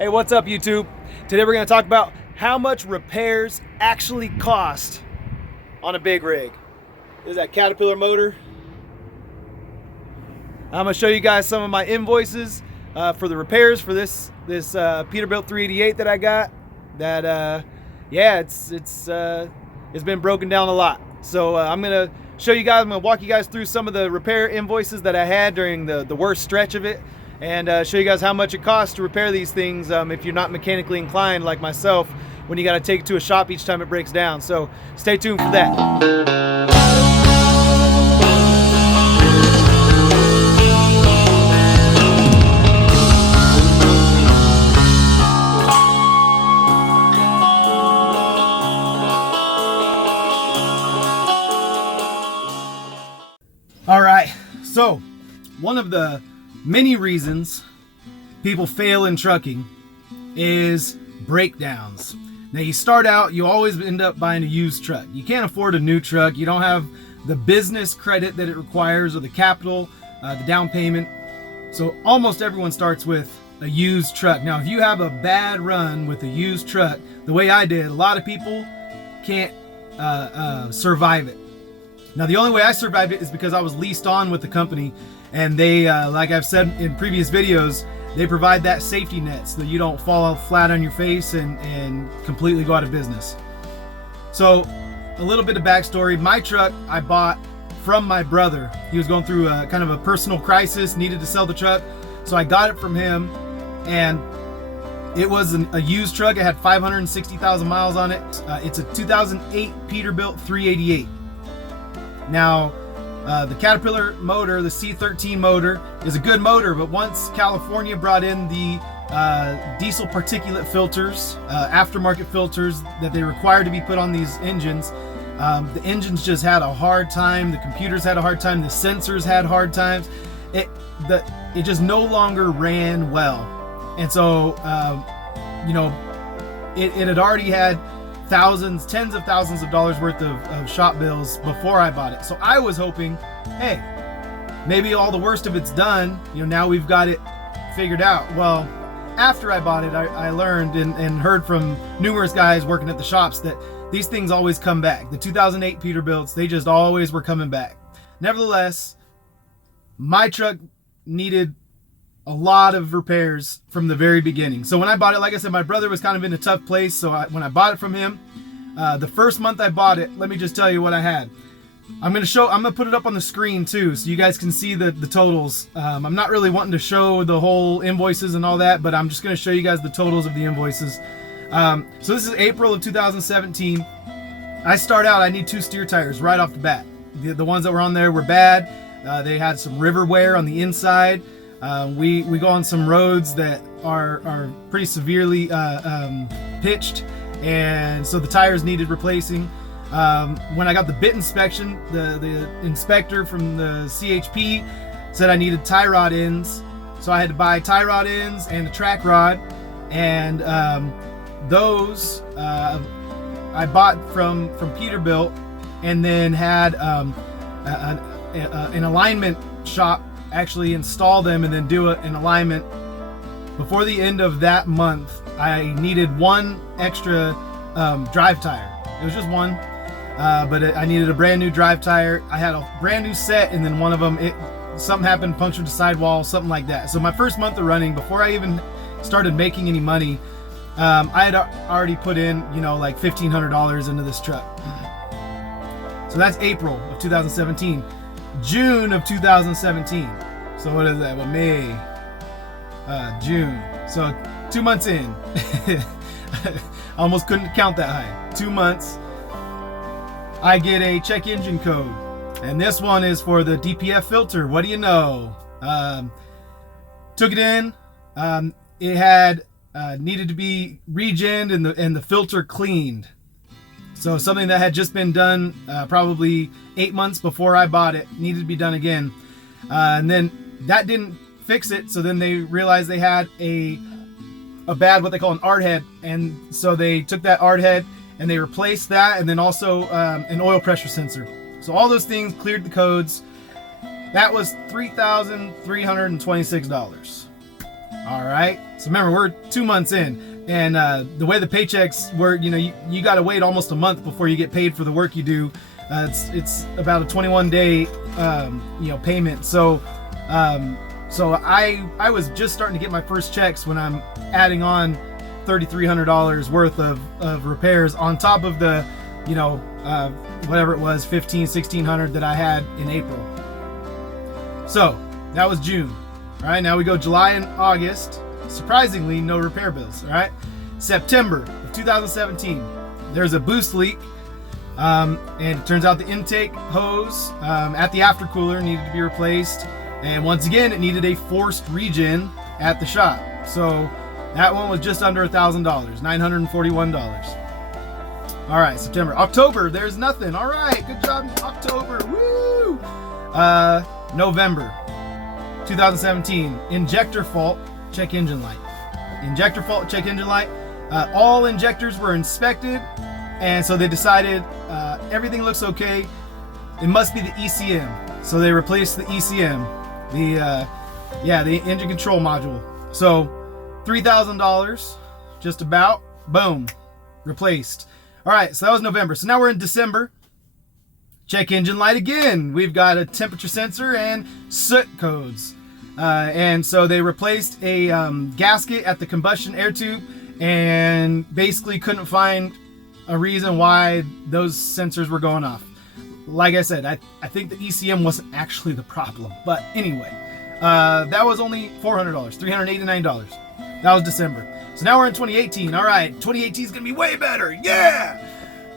Hey, what's up, YouTube? Today we're going to talk about how much repairs actually cost on a big rig. This is that Caterpillar motor. I'm going to show you guys some of my invoices for the repairs for this Peterbilt 388 that I got. That yeah, it's been broken down a lot. So I'm going to show you guys. I'm going to walk you guys through some of the repair invoices that I had during the worst stretch of it, and show you guys how much it costs to repair these things if you're not mechanically inclined like myself, when you got to take it to a shop each time it breaks down. So stay tuned for that. All right, so one of the many reasons people fail in trucking is breakdowns. Now, you start out, you always end up buying a used truck. You can't afford a new truck. You don't have the business credit that it requires, or the capital, the down payment. So almost everyone starts with a used truck. Now, if you have a bad run with a used truck, the way I did, a lot of people can't survive it. Now, the only way I survived it is because I was leased on with the company, and they, like I've said in previous videos, they provide that safety net so that you don't fall flat on your face and completely go out of business. So, a little bit of backstory. My truck I bought from my brother. He was going through a kind of a personal crisis, needed to sell the truck, so I got it from him, and it was a used truck. It had 560,000 miles on it. It's a 2008 Peterbilt 388. Now, the Caterpillar motor, the C13 motor, is a good motor, but once California brought in the diesel particulate filters, aftermarket filters that they require to be put on these engines, the engines just had a hard time, the computers had a hard time, the sensors had hard times. It just no longer ran well. And so, you know, it had already had thousands, tens of thousands of dollars worth of shop bills before I bought it. So I was hoping, hey, maybe all the worst of it's done. You know, now we've got it figured out. Well, after I bought it, I learned and heard from numerous guys working at the shops that these things always come back. The 2008 Peterbilts, they just always were coming back. Nevertheless, my truck needed a lot of repairs from the very beginning. So when I bought it, like I said, my brother was kind of in a tough place. So when I bought it from him, the first month I bought it, let me just tell you what I had. I'm gonna put it up on the screen too, so you guys can see the totals. I'm not really wanting to show the whole invoices and all that, but I'm just gonna show you guys the totals of the invoices. So this is April of 2017. I start out, I need 2 steer tires right off the bat. The ones that were on there were bad. They had some river wear on the inside. We go on some roads that are pretty severely pitched, and so the tires needed replacing. When I got the bit inspection, the inspector from the CHP said I needed tie rod ends, so I had to buy tie rod ends and a track rod, and those I bought from Peterbilt, and then had an alignment shop actually install them and then do an alignment. Before the end of that month, I needed one extra drive tire. It was just one, but I needed a brand new drive tire. I had a brand new set, and then one of them, something happened, punctured the sidewall, something like that. So my first month of running, before I even started making any money, I had already put in, you know, like $1,500 into this truck. So that's April of 2017. June of 2017. So what is that? Well, May, June. So 2 months in. I almost couldn't count that high. 2 months. I get a check engine code, and this one is for the DPF filter. What do you know? Took it in. It had needed to be regened and the filter cleaned. So something that had just been done probably 8 months before I bought it needed to be done again. And then that didn't fix it. So then they realized they had a bad, what they call an art head. And so they took that art head and they replaced that, and then also an oil pressure sensor. So all those things cleared the codes. That was $3,326. All right. So remember, we're 2 months in, and the way the paychecks work, you got to wait almost a month before you get paid for the work you do. It's about a 21-day, payment. So I was just starting to get my first checks when I'm adding on $3,300 worth of repairs on top of the, whatever it was, $1,600 that I had in April. So that was June. All right, now we go July and August. Surprisingly, no repair bills. All right, September of 2017, there's a boost leak, and it turns out the intake hose at the aftercooler needed to be replaced, and once again, it needed a forced regen at the shop. So that one was just under $1,000, $941. All right, September. October, there's nothing. All right, good job, October. Woo! November 2017, injector fault, check engine light. Injector fault, check engine light. All injectors were inspected, and so they decided everything looks okay. It must be the ECM. So they replaced the ECM, the engine control module. So $3,000, just about, boom, replaced. All right, so that was November. So now we're in December. Check engine light again. We've got a temperature sensor and soot codes. And so they replaced a gasket at the combustion air tube and basically couldn't find a reason why those sensors were going off. Like I said, I think the ECM wasn't actually the problem. But anyway, that was only $400, $389. That was December. So now we're in 2018. All right, 2018 is going to be way better. Yeah!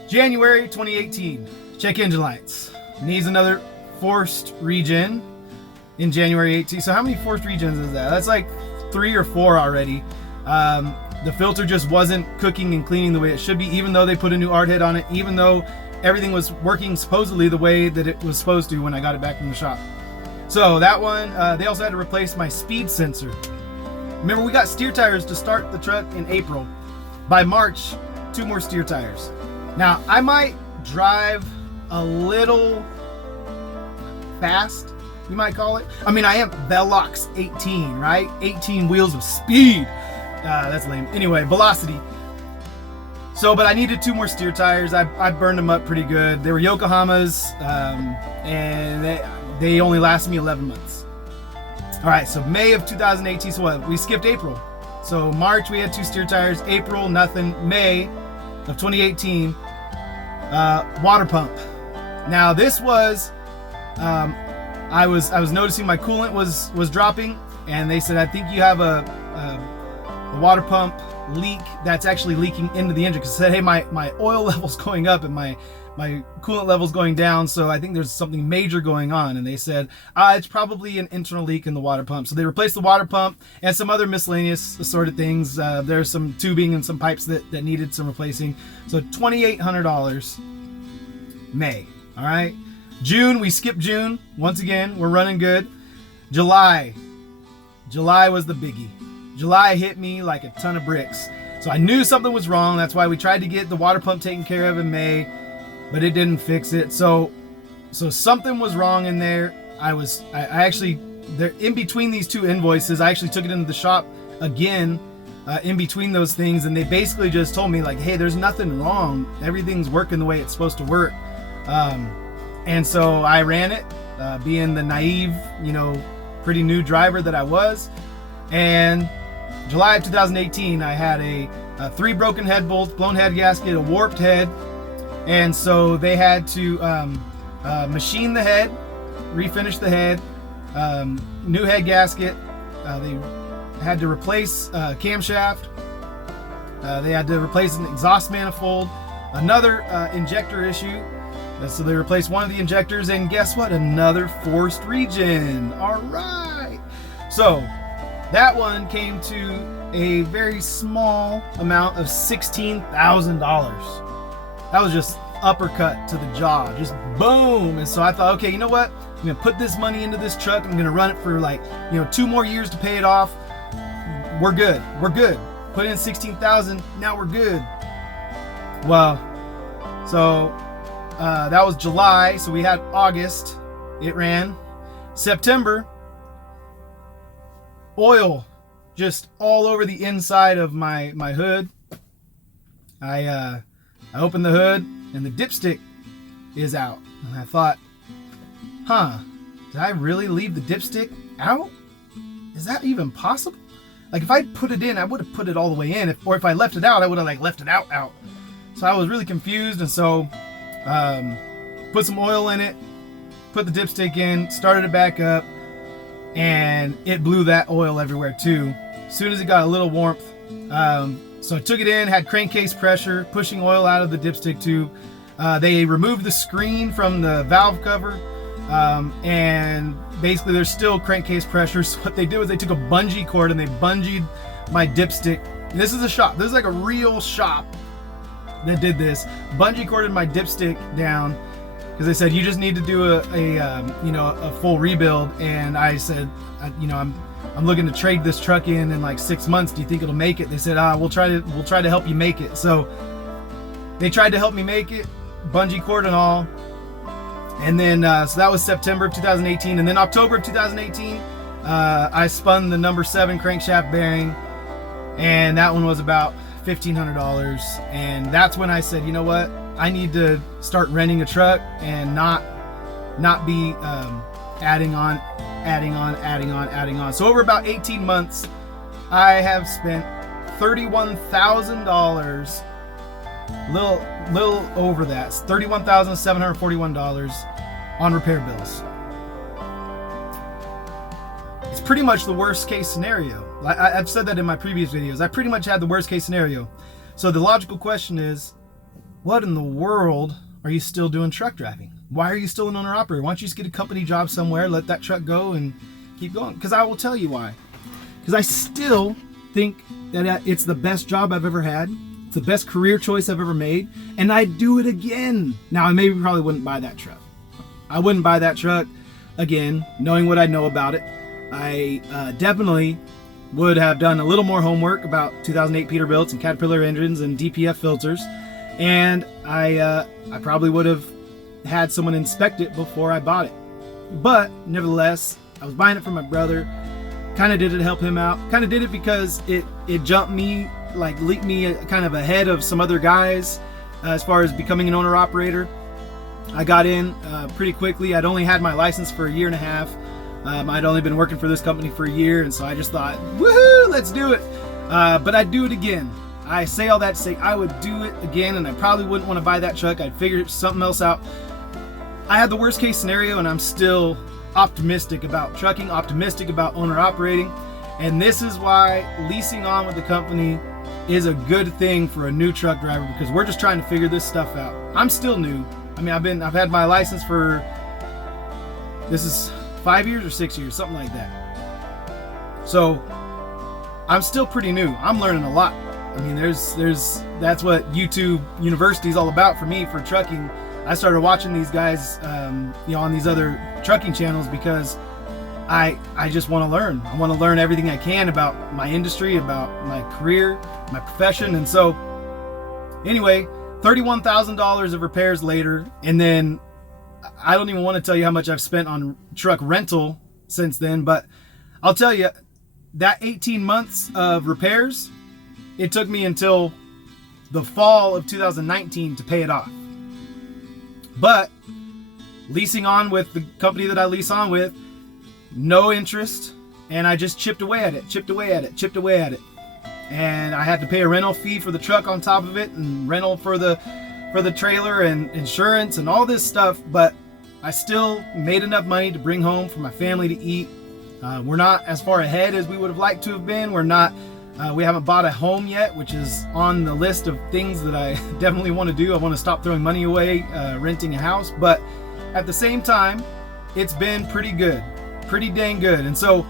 January 2018. Check engine lights. Needs another forced regen in January 18. So how many forced regens is that? That's like 3 or 4 already. The filter just wasn't cooking and cleaning the way it should be, even though they put a new art head on it, even though everything was working supposedly the way that it was supposed to when I got it back from the shop. So that one, they also had to replace my speed sensor. Remember, we got steer tires to start the truck in April. By March, 2 more steer tires. Now, I might drive a little fast, you might call it. I mean, I am Velox 18, right? 18 wheels of speed. That's lame. Anyway, velocity. So, but I needed 2 more steer tires. I burned them up pretty good. They were Yokohamas, and they only lasted me 11 months. All right, so May of 2018, so what? We skipped April. So March, we had 2 steer tires. April, nothing. May of 2018, water pump. Now this was, I was noticing my coolant was dropping, and they said, I think you have a water pump leak that's actually leaking into the engine. Because I said, hey, my oil level's going up and my coolant level's going down, so I think there's something major going on. And they said, it's probably an internal leak in the water pump. So they replaced the water pump and some other miscellaneous assorted things. There's some tubing and some pipes that needed some replacing. So $2,800 May. All right. June, we skipped June. Once again, we're running good. July was the biggie. July hit me like a ton of bricks. So I knew something was wrong. That's why we tried to get the water pump taken care of in May, but it didn't fix it. So something was wrong in there. I actually, in between these 2 invoices, I actually took it into the shop again, in between those things, and they basically just told me like, hey, there's nothing wrong. Everything's working the way it's supposed to work. And so I ran it, being the naive, pretty new driver that I was. And July of 2018, I had a 3 broken head bolts, blown head gasket, a warped head. And so they had to machine the head, refinish the head, new head gasket. They had to replace camshaft. They had to replace an exhaust manifold, another injector issue. So they replaced one of the injectors, and guess what? Another forced regen. All right. So that one came to a very small amount of $16,000. That was just uppercut to the jaw, just boom. And so I thought, okay, you know what? I'm gonna put this money into this truck. I'm gonna run it for 2 more years to pay it off. We're good. Put in $16,000. Now we're good. Well, so that was July. So we had August. It ran. September. Oil just all over the inside of my hood. I opened the hood and the dipstick is out. And I thought, did I really leave the dipstick out? Is that even possible? Like, if I put it in, I would have put it all the way in. Or if I left it out, I would have left it out. So I was really confused, and so put some oil in it, put the dipstick in, started it back up, and it blew that oil everywhere too. As soon as it got a little warmth, so I took it in, had crankcase pressure, pushing oil out of the dipstick tube. They removed the screen from the valve cover, and basically there's still crankcase pressure. So what they did was they took a bungee cord and they bungeed my dipstick. This is a shop. This is like a real shop that did this. Bungee corded my dipstick down because they said you just need to do a full rebuild. And I said, I'm looking to trade this truck in like 6 months. Do you think it'll make it? They said, we'll try to help you make it. So they tried to help me make it, bungee cord and all. And then, so that was September of 2018. And then October of 2018, I spun the number 7 crankshaft bearing, and that one was about $1,500. And that's when I said, you know what? I need to start renting a truck and not be adding on. So over about 18 months, I have spent $31,000, little over that, $31,741 on repair bills. It's pretty much the worst case scenario. I've said that in my previous videos. I pretty much had the worst case scenario. So the logical question is, what in the world are you still doing truck driving? Why are you still an owner operator? Why don't you just get a company job somewhere, let that truck go and keep going? Because I will tell you why. Because I still think that it's the best job I've ever had. It's the best career choice I've ever made. And I'd do it again. Now, I probably wouldn't buy that truck. I wouldn't buy that truck again, knowing what I know about it. I definitely would have done a little more homework about 2008 Peterbilts and Caterpillar engines and DPF filters. And I probably would have had someone inspect it before I bought it. But nevertheless, I was buying it for my brother. Kind of did it to help him out. Kind of did it because it jumped me, leaped me kind of ahead of some other guys as far as becoming an owner operator. I got in pretty quickly. I'd only had my license for a year and a half. I'd only been working for this company for a year, and so I just thought, woohoo, let's do it. But I'd do it again. I say all that to say I would do it again, and I probably wouldn't want to buy that truck. I'd figure something else out. I had the worst case scenario, and I'm still optimistic about trucking, optimistic about owner operating. And this is why leasing on with the company is a good thing for a new truck driver, because we're just trying to figure this stuff out. I'm still new. I mean, I've had my license for, this is 5 years or 6 years, something like that. So I'm still pretty new. I'm learning a lot. I mean, that's what YouTube University is all about for me, for trucking. I started watching these guys, on these other trucking channels because I just want to learn. I want to learn everything I can about my industry, about my career, my profession. And so anyway, $31,000 of repairs later, and then I don't even want to tell you how much I've spent on truck rental since then, but I'll tell you that 18 months of repairs, it took me until the fall of 2019 to pay it off. But leasing on with the company that I lease on with, no interest, and I just chipped away at it. And I had to pay a rental fee for the truck on top of it, and rental for the trailer and insurance and all this stuff, but I still made enough money to bring home for my family to eat. We're not as far ahead as we would have liked to have been. We haven't bought a home yet, which is on the list of things that I definitely want to do. I want to stop throwing money away renting a house, but at the same time, it's been pretty good, pretty dang good. And so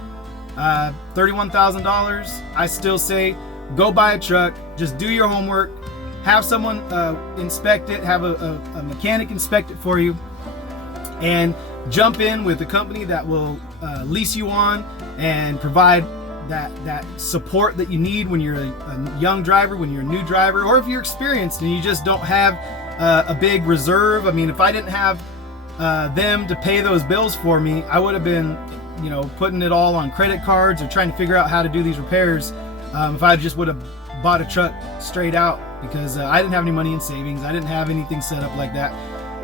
$31,000, I still say go buy a truck, just do your homework, have someone inspect it, have a mechanic inspect it for you, and jump in with a company that will lease you on and provide that support that you need when you're a young driver, when you're a new driver, or if you're experienced and you just don't have a big reserve. I mean, if I didn't have them to pay those bills for me, I would have been you know, putting it all on credit cards or trying to figure out how to do these repairs if I just would have bought a truck straight out, because I didn't have any money in savings. I didn't have anything set up like that.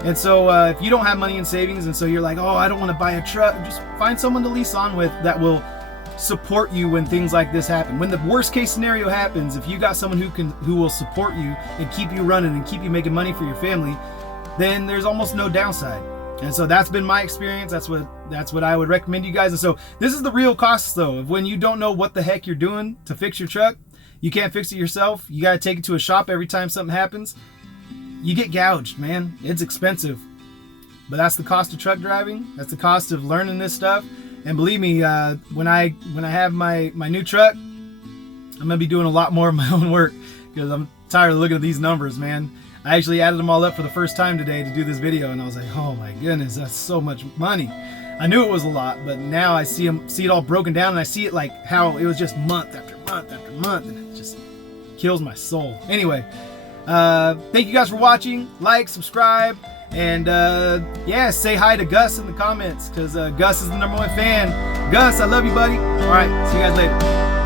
And so if you don't have money in savings, and so you're like, oh, I don't want to buy a truck, just find someone to lease on with that will support you when things like this happen. When the worst case scenario happens, if you got someone who will support you and keep you running and keep you making money for your family, then there's almost no downside. And so that's been my experience. That's what I would recommend you guys. And so this is the real costs though, of when you don't know what the heck you're doing to fix your truck. You can't fix it yourself. You got to take it to a shop every time something happens. You get gouged, man. It's expensive. But that's the cost of truck driving. That's the cost of learning this stuff. And believe me, when I have my new truck, I'm going to be doing a lot more of my own work, because I'm tired of looking at these numbers, man. I actually added them all up for the first time today to do this video, and I was like, oh my goodness, that's so much money. I knew it was a lot, but now I see it all broken down, and I see it like how it was just month after month after month, and it just kills my soul. Anyway, thank you guys for watching. Like, subscribe, and yeah, say hi to Gus in the comments, because Gus is the #1 fan. Gus, I love you, buddy. All right, see you guys later.